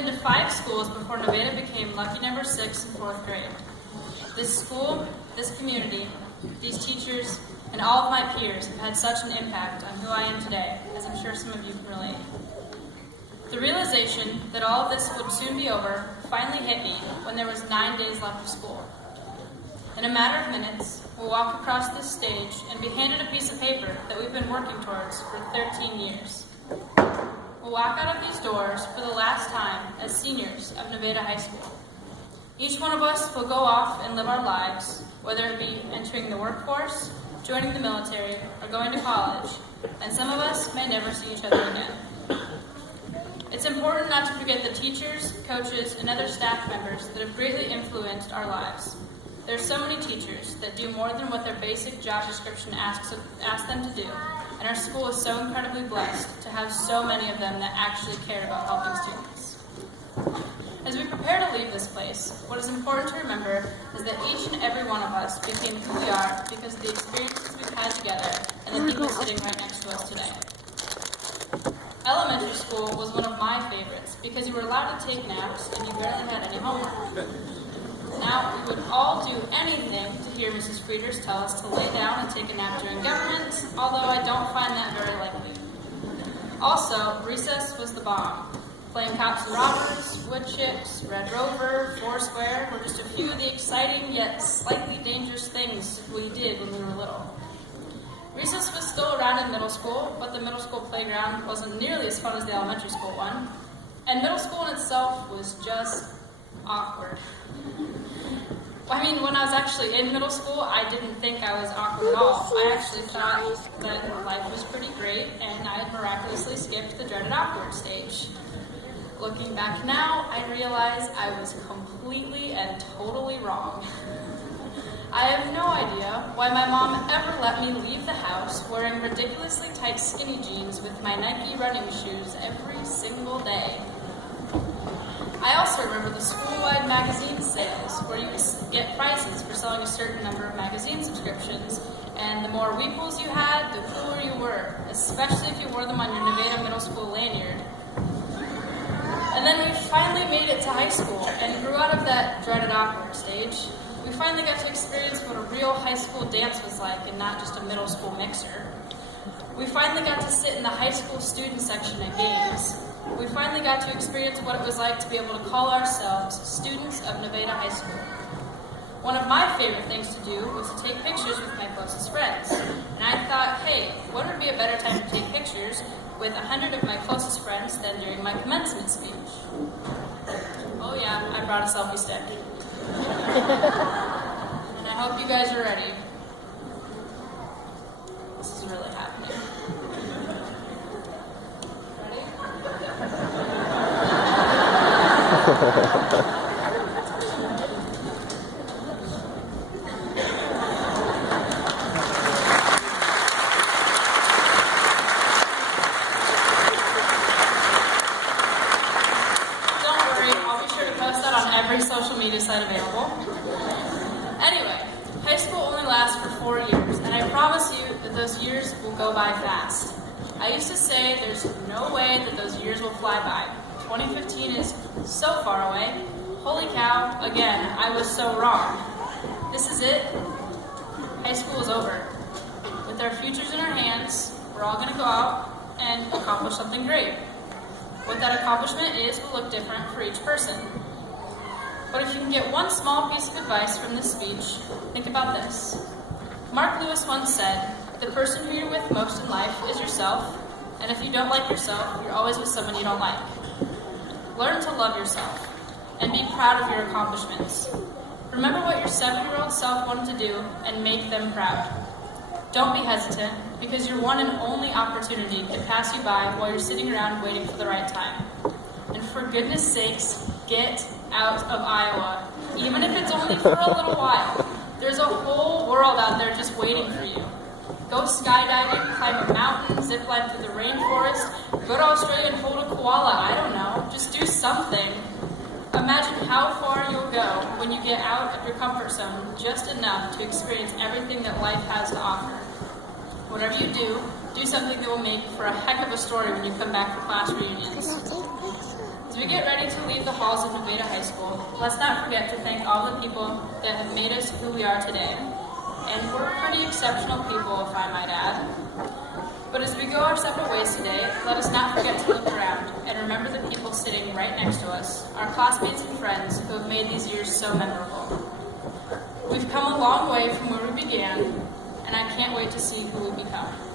been to 5 schools before Nevada became lucky number 6 in 4th grade. This school, this community, these teachers, and all of my peers have had such an impact on who I am today, as I'm sure some of you can relate. The realization that all of this would soon be over finally hit me when there was 9 days left of school. In a matter of minutes, we'll walk across this stage and be handed a piece of paper that we've been working towards for 13 years. We'll walk out of these doors for the last time as seniors of Nevada High School. Each one of us will go off and live our lives, whether it be entering the workforce, joining the military, or going to college, and some of us may never see each other again. It's important not to forget the teachers, coaches, and other staff members that have greatly influenced our lives. There are so many teachers that do more than what their basic job description asks them to do, and our school is so incredibly blessed to have so many of them that actually care about helping students. As we prepare to leave this place, what is important to remember is that each and every one of us became who we are because of the experiences we've had together and the people sitting right next to us today. Elementary school was one of my favorites because you were allowed to take naps and you barely had any homework. Now, we would all do anything to hear Mrs. Frieders tell us to lay down and take a nap during government, although I don't find that very likely. Also, recess was the bomb. Playing cops and robbers, wood chips, Red Rover, Foursquare were just a few of the exciting yet slightly dangerous things we did when we were little. Recess was still around in middle school, but the middle school playground wasn't nearly as fun as the elementary school one. And middle school in itself was just awkward. I mean, when I was actually in middle school, I didn't think I was awkward at all. I actually thought that life was pretty great, and I had miraculously skipped the dreaded awkward stage. Looking back now, I realize I was completely and totally wrong. I have no idea why my mom ever let me leave the house wearing ridiculously tight skinny jeans with my Nike running shoes every single day. I also remember the school-wide magazine sales where you would get prizes for selling a certain number of magazine subscriptions, and the more weeples you had, the cooler you were, especially if you wore them on your Nevada Middle School lanyard. And then we finally made it to high school and grew out of that dreaded awkward stage. We finally got to experience what a real high school dance was like and not just a middle school mixer. We finally got to sit in the high school student section at games. We finally got to experience what it was like to be able to call ourselves students of Nevada High School. One of my favorite things to do was to take pictures with my closest friends. And I thought, hey, what would be a better time to take pictures with 100 of my closest friends than during my commencement speech? Oh yeah, I brought a selfie stick. And I hope you guys are ready. This is really happening. Every social media site available. Anyway, high school only lasts for 4 years, and I promise you that those years will go by fast. I used to say there's no way that those years will fly by. 2015 is so far away. Holy cow, again, I was so wrong. This is it. High school is over. With our futures in our hands, we're all going to go out and accomplish something great. What that accomplishment is will look different for each person. But if you can get one small piece of advice from this speech, think about this. Mark Lewis once said, "The person who you're with most in life is yourself, and if you don't like yourself, you're always with someone you don't like." Learn to love yourself, and be proud of your accomplishments. Remember what your 7-year-old self wanted to do, and make them proud. Don't be hesitant, because your one and only opportunity can pass you by while you're sitting around waiting for the right time. And for goodness sakes, get out of Iowa, even if it's only for a little while. There's a whole world out there just waiting for you. Go skydiving, climb a mountain, zip line through the rainforest, go to Australia and hold a koala, I don't know. Just do something. Imagine how far you'll go when you get out of your comfort zone just enough to experience everything that life has to offer. Whatever you do something that will make for a heck of a story when you come back for class reunions. As we get ready to leave the halls of Nevada High School, let's not forget to thank all the people that have made us who we are today. And we're pretty exceptional people, if I might add. But as we go our separate ways today, let us not forget to look around and remember the people sitting right next to us, our classmates and friends who have made these years so memorable. We've come a long way from where we began, and I can't wait to see who we become.